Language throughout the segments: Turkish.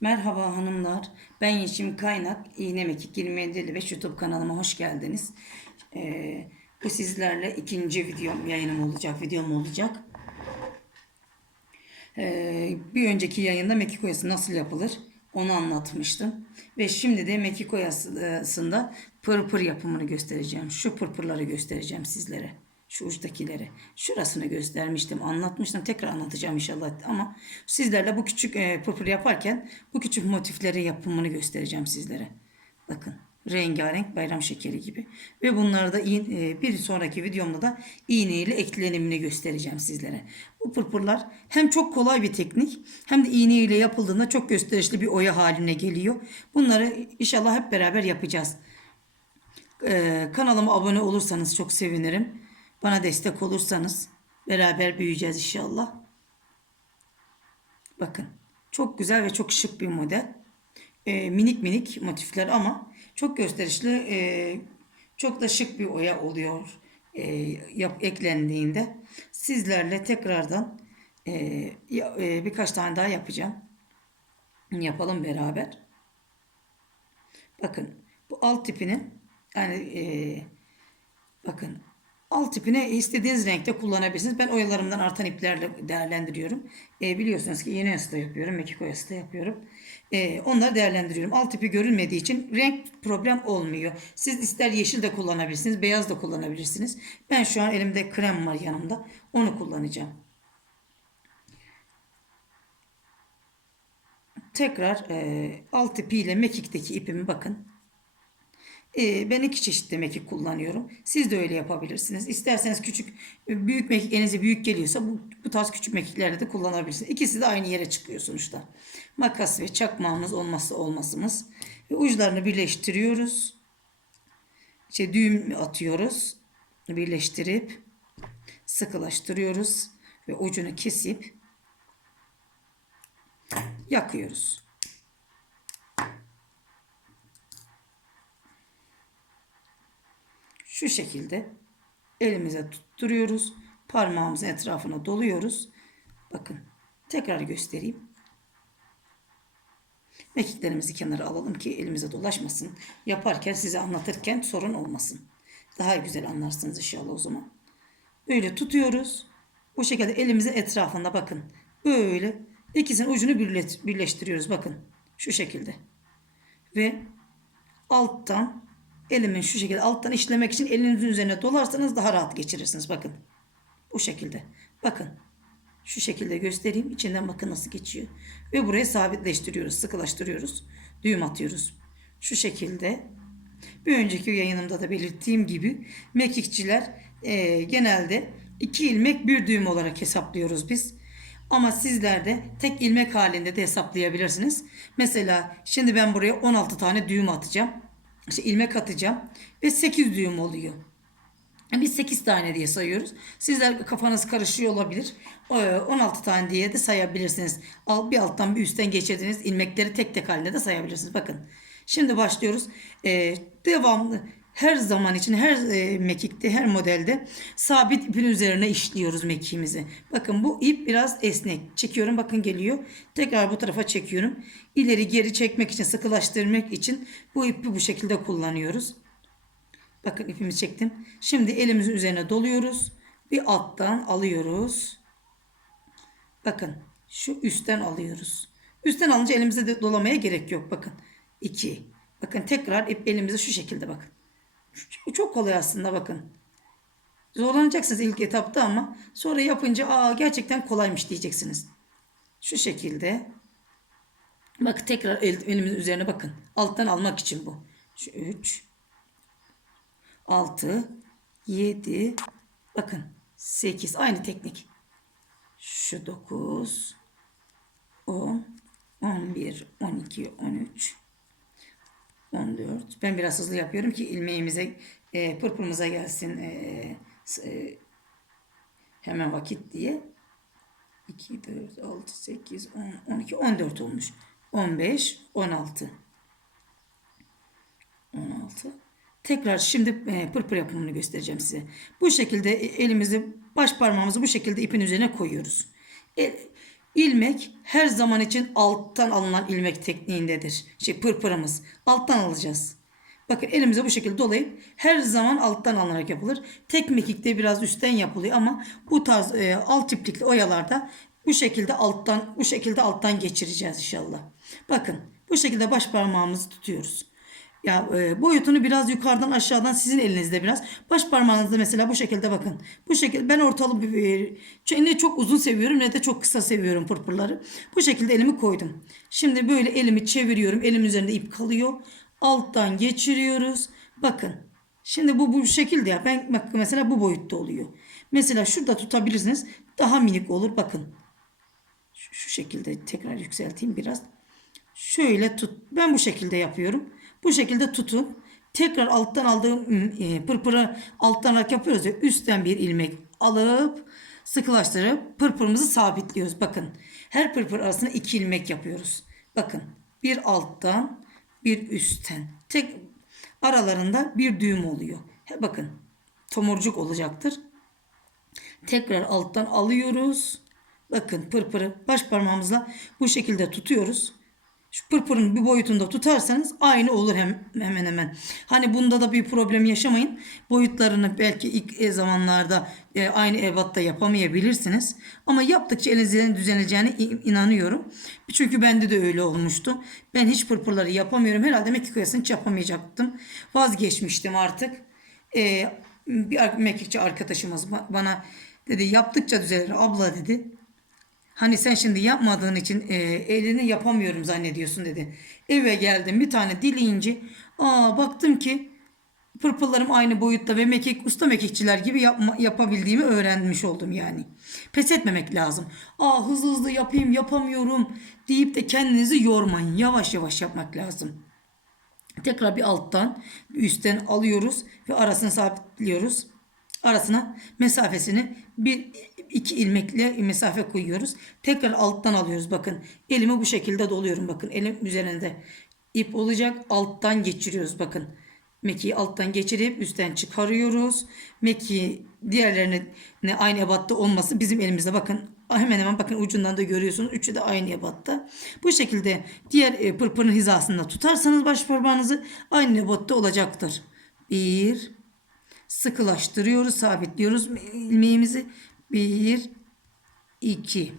Merhaba hanımlar. Ben Yeşim Kaynak. İğne Mekik 2755 YouTube kanalıma hoş geldiniz. Ee, bu sizlerle ikinci videom yayınım olacak, videom olacak. Ee, bir önceki yayında mekik oyası nasıl yapılır onu anlatmıştım. Ve şimdi de mekik oyasında pırpır yapımını göstereceğim. Şu pırpırları göstereceğim sizlere. Şu uçtakileri. Şurasını göstermiştim, anlatmıştım. Tekrar anlatacağım inşallah. Ama sizlerle bu küçük e, pırpır yaparken bu küçük motifleri yapımını göstereceğim sizlere. Bakın rengarenk bayram şekeri gibi. Ve bunları da e, bir sonraki videomda da iğne ile eklenimini göstereceğim sizlere. Bu pırpırlar hem çok kolay bir teknik hem de iğne ile yapıldığında çok gösterişli bir oya haline geliyor. Bunları inşallah hep beraber yapacağız. Ee, kanalıma abone olursanız çok sevinirim. Bana destek olursanız beraber büyüyeceğiz inşallah. Bakın çok güzel ve çok şık bir model. Ee, minik minik motifler ama çok gösterişli, e, çok da şık bir oya oluyor e, yap, eklendiğinde. Sizlerle tekrardan e, e, birkaç tane daha yapacağım. Yapalım beraber. Bakın bu alt tipinin yani e, bakın alt tipine istediğiniz renkte kullanabilirsiniz. Ben oyalarımdan artan iplerle değerlendiriyorum. E, biliyorsunuz ki iğne yası da yapıyorum. Mekik oyası da yapıyorum. E, onları değerlendiriyorum. Alt tipi görülmediği için renk problem olmuyor. Siz ister yeşil de kullanabilirsiniz. Beyaz da kullanabilirsiniz. Ben şu an elimde krem var yanımda. Onu kullanacağım. Tekrar e, alt ipiyle mekikteki ipimi bakın. E, ben iki çeşit de mekik kullanıyorum. Siz de öyle yapabilirsiniz. İsterseniz küçük, büyük mekik elinize büyük geliyorsa bu, bu tarz küçük mekiklerde de kullanabilirsiniz. İkisi de aynı yere çıkıyor sonuçta. Makas ve çakmağımız olmazsa olmazımız. Ve uçlarını birleştiriyoruz. İşte düğüm atıyoruz. Birleştirip sıkılaştırıyoruz ve ucunu kesip yakıyoruz. Şu şekilde elimize tutturuyoruz. Parmağımızın etrafına doluyoruz. Bakın tekrar göstereyim. Mekiklerimizi kenara alalım ki elimize dolaşmasın. Yaparken size anlatırken sorun olmasın. Daha güzel anlarsınız inşallah o zaman. Böyle tutuyoruz. Bu şekilde elimizin etrafında bakın. Böyle ikisinin ucunu birle- birleştiriyoruz bakın. Şu şekilde. Ve alttan elimin şu şekilde alttan işlemek için elinizin üzerine dolarsanız daha rahat geçirirsiniz. Bakın. Bu şekilde. Bakın. Şu şekilde göstereyim. İçinden bakın nasıl geçiyor. Ve buraya sabitleştiriyoruz. Sıkılaştırıyoruz. Düğüm atıyoruz. Şu şekilde. Bir önceki yayınımda da belirttiğim gibi mekikçiler e, genelde iki ilmek bir düğüm olarak hesaplıyoruz biz. Ama sizler de tek ilmek halinde de hesaplayabilirsiniz. Mesela şimdi ben buraya 16 tane düğüm atacağım. İşte ilmek atacağım ve 8 düğüm oluyor. Biz 8 tane diye sayıyoruz. Sizler kafanız karışıyor olabilir. Ee, 16 tane diye de sayabilirsiniz. Al bir alttan bir üstten geçirdiğiniz ilmekleri tek tek halinde de sayabilirsiniz. Bakın. Şimdi başlıyoruz. Ee, devamlı her zaman için her e, mekikte her modelde sabit ipin üzerine işliyoruz mekiğimizi. Bakın bu ip biraz esnek. Çekiyorum bakın geliyor. Tekrar bu tarafa çekiyorum. İleri geri çekmek için sıkılaştırmak için bu ipi bu şekilde kullanıyoruz. Bakın ipimi çektim. Şimdi elimizin üzerine doluyoruz. Bir alttan alıyoruz. Şu şu üstten alıyoruz. Üstten alınca elimize de dolamaya gerek yok. Bakın 2. Bakın tekrar ip elimize şu şekilde bakın. Çok kolay aslında bakın. Zorlanacaksınız ilk etapta ama sonra yapınca aa gerçekten kolaymış diyeceksiniz. Şu şekilde. Bak tekrar el, elimizin üzerine bakın. Alttan almak için bu. Şu 3 6 7 bakın 8 aynı teknik. Şu 9 10 11 12 13 14 ben biraz hızlı yapıyorum ki ilmeğimize e, pırpırımıza gelsin e, e, hemen vakit diye 2 4 6 8 10 12 14 olmuş 15 16 16. Tekrar şimdi e, pırpır yapımını göstereceğim size. Bu şekilde e, elimizi baş parmağımızı bu şekilde ipin üzerine koyuyoruz. E, ilmek her zaman için alttan alınan ilmek tekniğindedir. Şey pırpırımız. Alttan alacağız. Bakın elimize bu şekilde dolayıp her zaman alttan alınarak yapılır. Tek mekikte biraz üstten yapılıyor ama bu tarz e, alt iplikli oyalarda bu şekilde alttan bu şekilde alttan geçireceğiz inşallah. Bakın bu şekilde baş parmağımızı tutuyoruz. Ya e, boyutunu biraz yukarıdan aşağıdan sizin elinizde biraz. Baş parmağınızda mesela bu şekilde bakın. Bu şekilde ben ortalı bir, ne çok uzun seviyorum ne de çok kısa seviyorum pırpırları. Bu şekilde elimi koydum. Şimdi böyle elimi çeviriyorum. Elim üzerinde ip kalıyor. Alttan geçiriyoruz. Bakın. Şimdi bu bu şekilde ya. Ben bak mesela bu boyutta oluyor. Mesela şurada tutabilirsiniz. Daha minik olur. Bakın. Şu, şu şekilde tekrar yükselteyim biraz. Şöyle tut. Ben bu şekilde yapıyorum. Bu şekilde tutun. Tekrar alttan aldığım e, pırpırı alttan alarak yapıyoruz ya. Üstten bir ilmek alıp sıkılaştırıp pırpırımızı sabitliyoruz. Bakın. Her pırpır arasında iki ilmek yapıyoruz. Bakın. Bir alttan bir üstten. Tek aralarında bir düğüm oluyor. He, bakın. Tomurcuk olacaktır. Tekrar alttan alıyoruz. Bakın pırpırı baş parmağımızla bu şekilde tutuyoruz. Şu pırpırın bir boyutunda tutarsanız aynı olur hem, hemen hemen. Hani bunda da bir problem yaşamayın. Boyutlarını belki ilk zamanlarda e, aynı ebatta yapamayabilirsiniz. Ama yaptıkça elinizden düzenleyeceğine inanıyorum. Çünkü bende de öyle olmuştu. Ben hiç pırpırları yapamıyorum. Herhalde mekik oyasını hiç yapamayacaktım. Vazgeçmiştim artık. E, bir mekikçi arkadaşımız bana dedi yaptıkça düzelir abla dedi. Hani sen şimdi yapmadığın için e, elini yapamıyorum zannediyorsun dedi. Eve geldim bir tane dileyince aa baktım ki pırpıllarım aynı boyutta ve mekik usta mekikçiler gibi yapma, yapabildiğimi öğrenmiş oldum yani. Pes etmemek lazım. Aa hızlı hızlı yapayım yapamıyorum deyip de kendinizi yormayın. Yavaş yavaş yapmak lazım. Tekrar bir alttan üstten alıyoruz ve arasını sabitliyoruz. Arasına mesafesini bir iki ilmekle mesafe koyuyoruz. Tekrar alttan alıyoruz. Bakın elimi bu şekilde doluyorum. Bakın elim üzerinde ip olacak. Alttan geçiriyoruz. Bakın mekiği alttan geçirip üstten çıkarıyoruz. Mekiği diğerlerine ne aynı ebatta olması bizim elimizde. Bakın hemen hemen bakın ucundan da görüyorsunuz. Üçü de aynı ebatta. Bu şekilde diğer e, pırpırın hizasında tutarsanız baş parmağınızı aynı ebatta olacaktır. Bir sıkılaştırıyoruz, sabitliyoruz ilmeğimizi. 1 2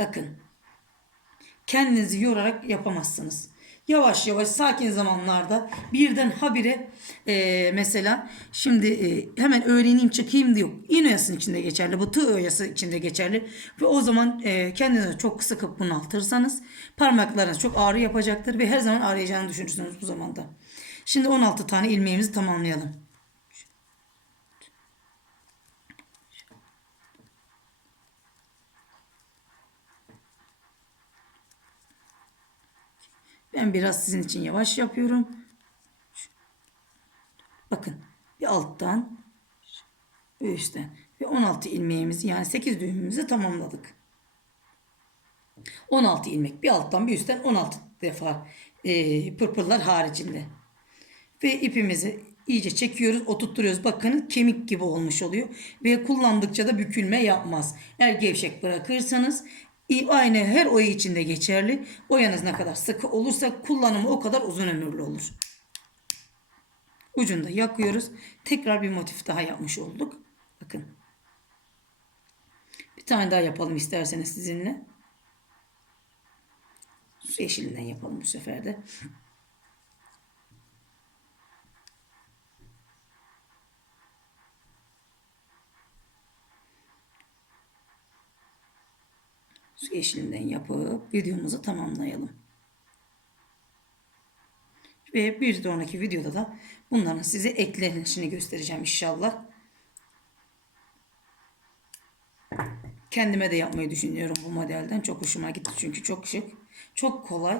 Bakın. Kendinizi yorarak yapamazsınız. Yavaş yavaş sakin zamanlarda birden habire e, mesela şimdi e, hemen öğreneyim çıkayım diyor. İğne oyasının içinde geçerli. Bu tığ oyası içinde geçerli. Ve o zaman e, kendinizi çok sıkıp bunaltırsanız parmaklarınız çok ağrı yapacaktır. Ve her zaman ağrıyacağını düşünürsünüz bu zamanda. Şimdi 16 tane ilmeğimizi tamamlayalım. Ben biraz sizin için yavaş yapıyorum. Bakın bir alttan ve üstten ve 16 ilmeğimizi yani 8 düğümümüzü tamamladık. 16 ilmek bir alttan bir üstten 16 defa e, pırpırlar haricinde. Ve ipimizi iyice çekiyoruz, oturtturuyoruz. Bakın kemik gibi olmuş oluyor. Ve kullandıkça da bükülme yapmaz. Eğer gevşek bırakırsanız Aynı her oya içinde geçerli. Oyanız ne kadar sıkı olursa kullanımı o kadar uzun ömürlü olur. Ucunda yakıyoruz. Tekrar bir motif daha yapmış olduk. Bakın. Bir tane daha yapalım isterseniz sizinle. Su yeşilinden yapalım bu sefer de. Su yapıp videomuzu tamamlayalım. Ve bir sonraki videoda da bunların size eklenişini göstereceğim inşallah. Kendime de yapmayı düşünüyorum bu modelden. Çok hoşuma gitti çünkü çok şık. Çok kolay.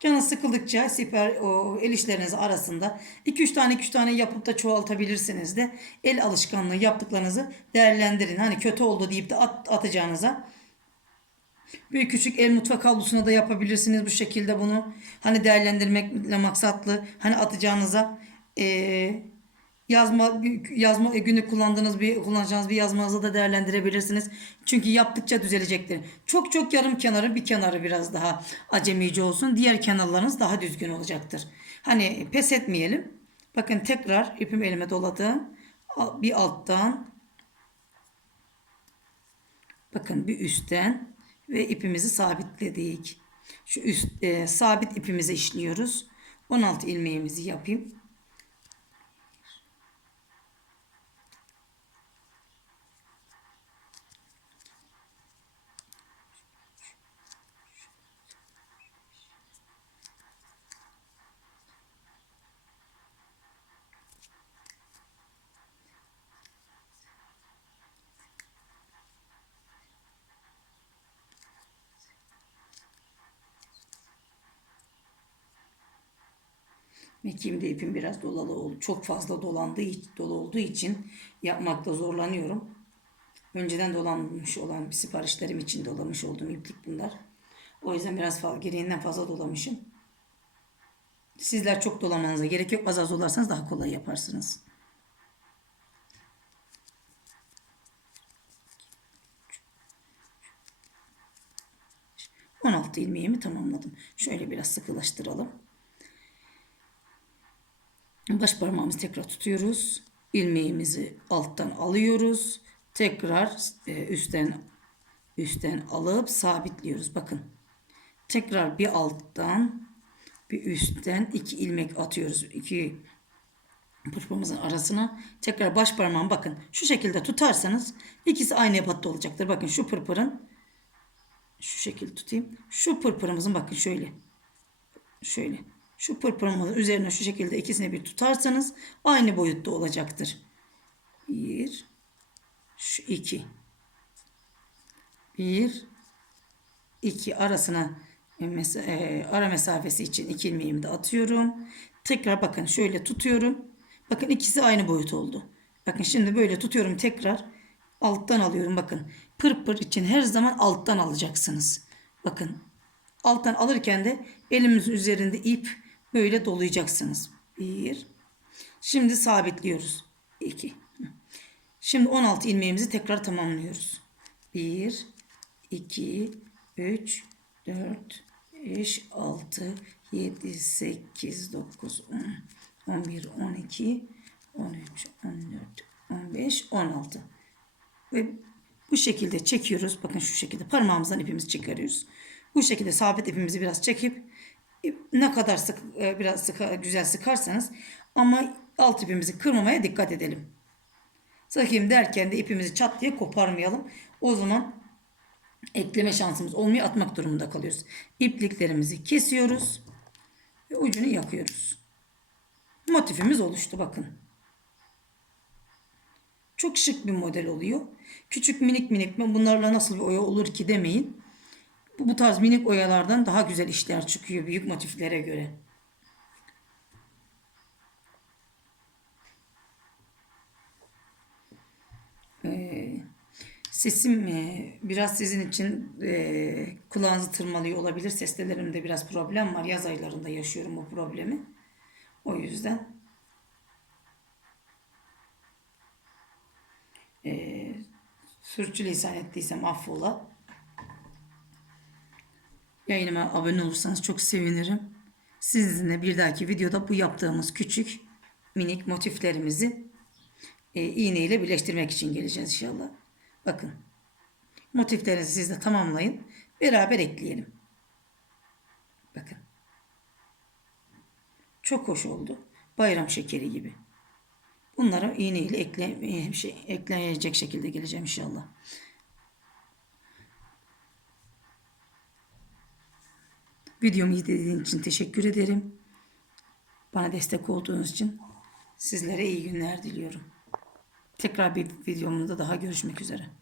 Canı sıkıldıkça siper o el işleriniz arasında 2-3 tane 2 tane yapıp da çoğaltabilirsiniz de el alışkanlığı yaptıklarınızı değerlendirin. Hani kötü oldu deyip de at, atacağınıza bir küçük el mutfak havlusuna da yapabilirsiniz bu şekilde bunu. Hani değerlendirmekle maksatlı hani atacağınıza e, yazma yazma günü kullandığınız bir kullanacağınız bir yazmanızı da değerlendirebilirsiniz. Çünkü yaptıkça düzelecektir. Çok çok yarım kenarı bir kenarı biraz daha acemice olsun. Diğer kenarlarınız daha düzgün olacaktır. Hani pes etmeyelim. Bakın tekrar ipim elime doladı. Bir alttan bakın bir üstten ve ipimizi sabitledik. Şu üst e, sabit ipimizi işliyoruz. 16 ilmeğimizi yapayım. Mekiğimde ipim biraz dolalı oldu. Çok fazla dolandığı dolu olduğu için yapmakta zorlanıyorum. Önceden dolanmış olan bir siparişlerim için dolamış olduğum iplik bunlar. O yüzden biraz fazla, gereğinden fazla dolamışım. Sizler çok dolamanıza gerek yok. Az az dolarsanız daha kolay yaparsınız. Altı ilmeğimi tamamladım. Şöyle biraz sıkılaştıralım. Baş parmağımızı tekrar tutuyoruz. İlmeğimizi alttan alıyoruz. Tekrar e, üstten üstten alıp sabitliyoruz. Bakın. Tekrar bir alttan bir üstten iki ilmek atıyoruz. İki pırpırımızın arasına tekrar baş parmağım bakın şu şekilde tutarsanız ikisi aynı ebatta olacaktır. Bakın şu pırpırın şu şekilde tutayım. Şu pırpırımızın bakın şöyle şöyle şu pırpırımızın üzerine şu şekilde ikisini bir tutarsanız aynı boyutta olacaktır. Bir, şu iki. Bir, iki arasına e, e, ara mesafesi için iki ilmeğimi de atıyorum. Tekrar bakın şöyle tutuyorum. Bakın ikisi aynı boyut oldu. Bakın şimdi böyle tutuyorum tekrar. Alttan alıyorum bakın. Pırpır için her zaman alttan alacaksınız. Bakın alttan alırken de elimizin üzerinde ip böyle dolayacaksınız. Bir. Şimdi sabitliyoruz. İki. Şimdi 16 ilmeğimizi tekrar tamamlıyoruz. 1, 2, 3, 4, 5, 6, 7, 8, 9, 10, 11, 12, 13, 14, 15, 16. Ve bu şekilde çekiyoruz. Bakın şu şekilde parmağımızdan ipimizi çıkarıyoruz. Bu şekilde sabit ipimizi biraz çekip ip ne kadar sık e, biraz sık güzel sıkarsanız ama alt ipimizi kırmamaya dikkat edelim. Sıkayım derken de ipimizi çat diye koparmayalım. O zaman ekleme şansımız olmuyor. Atmak durumunda kalıyoruz. İpliklerimizi kesiyoruz. Ve ucunu yakıyoruz. Motifimiz oluştu bakın. Çok şık bir model oluyor. Küçük minik minik mi bunlarla nasıl bir oya olur ki demeyin. Bu, bu tarz minik oyalardan daha güzel işler çıkıyor büyük motiflere göre. Sesim e, biraz sizin için e, kulağınızı tırmalıyor olabilir. Seslerimde biraz problem var. Yaz aylarında yaşıyorum bu problemi. O yüzden e, sürçülisan ettiysem affola. Yayınıma abone olursanız çok sevinirim. Sizinle bir dahaki videoda bu yaptığımız küçük minik motiflerimizi e, iğne ile birleştirmek için geleceğiz inşallah. Bakın. Motiflerinizi siz de tamamlayın. Beraber ekleyelim. Bakın. Çok hoş oldu. Bayram şekeri gibi. Bunları iğne ile ekle, şey, ekleyecek şekilde geleceğim inşallah. Videomu izlediğiniz için teşekkür ederim. Bana destek olduğunuz için sizlere iyi günler diliyorum. Tekrar bir videomda daha görüşmek üzere.